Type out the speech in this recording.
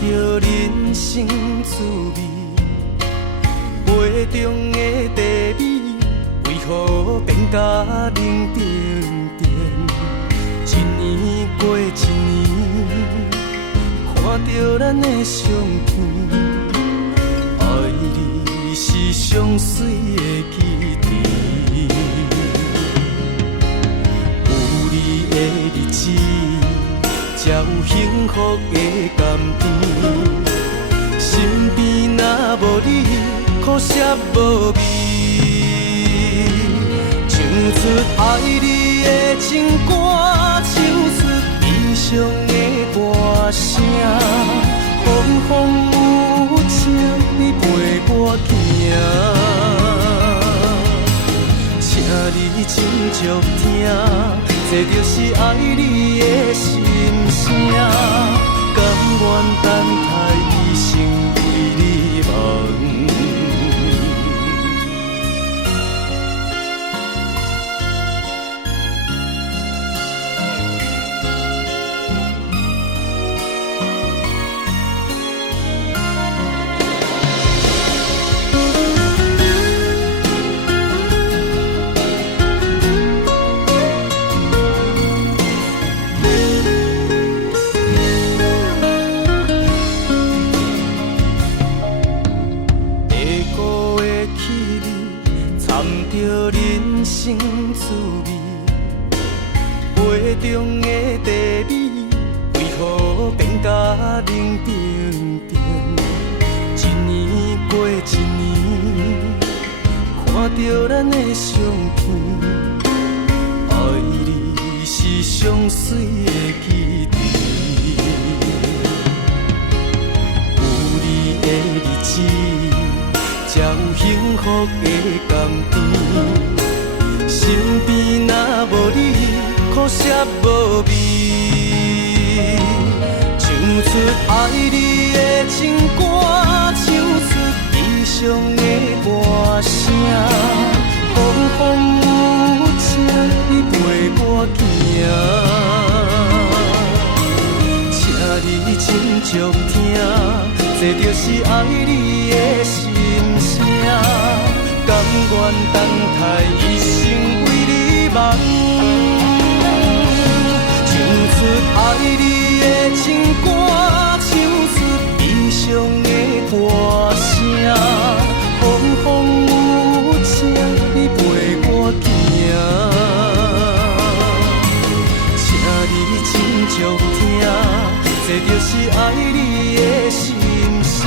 着人生滋味，杯中的茶米为何变甲冷冰冰？一年过一年，看着咱的相片，爱你是上水的基地。有你的日子，才有幸福的甘甜。身边若无你，苦涩无味。唱出爱你的情歌，唱出悲伤的歌声。风风有情，你陪我行。请你真足听，这就是爱你的心声。甘愿等待一生为你梦。着人生滋味，杯中的茶米为何变甲冷冰冰？一年过一年，看着咱的相片，爱你是上水的基地。有你的日子，才有幸福的甘甜。身边若无你，苦涩无味。唱出爱你的情歌，唱出悲伤的歌声。风风有情，你陪我行。请你真足听，这就是爱你的心声。甘愿等待一生为你梦，唱出爱你的情歌，唱出悲伤的歌声。风风有情，你陪我行。请你真足听，这就是爱你的心声。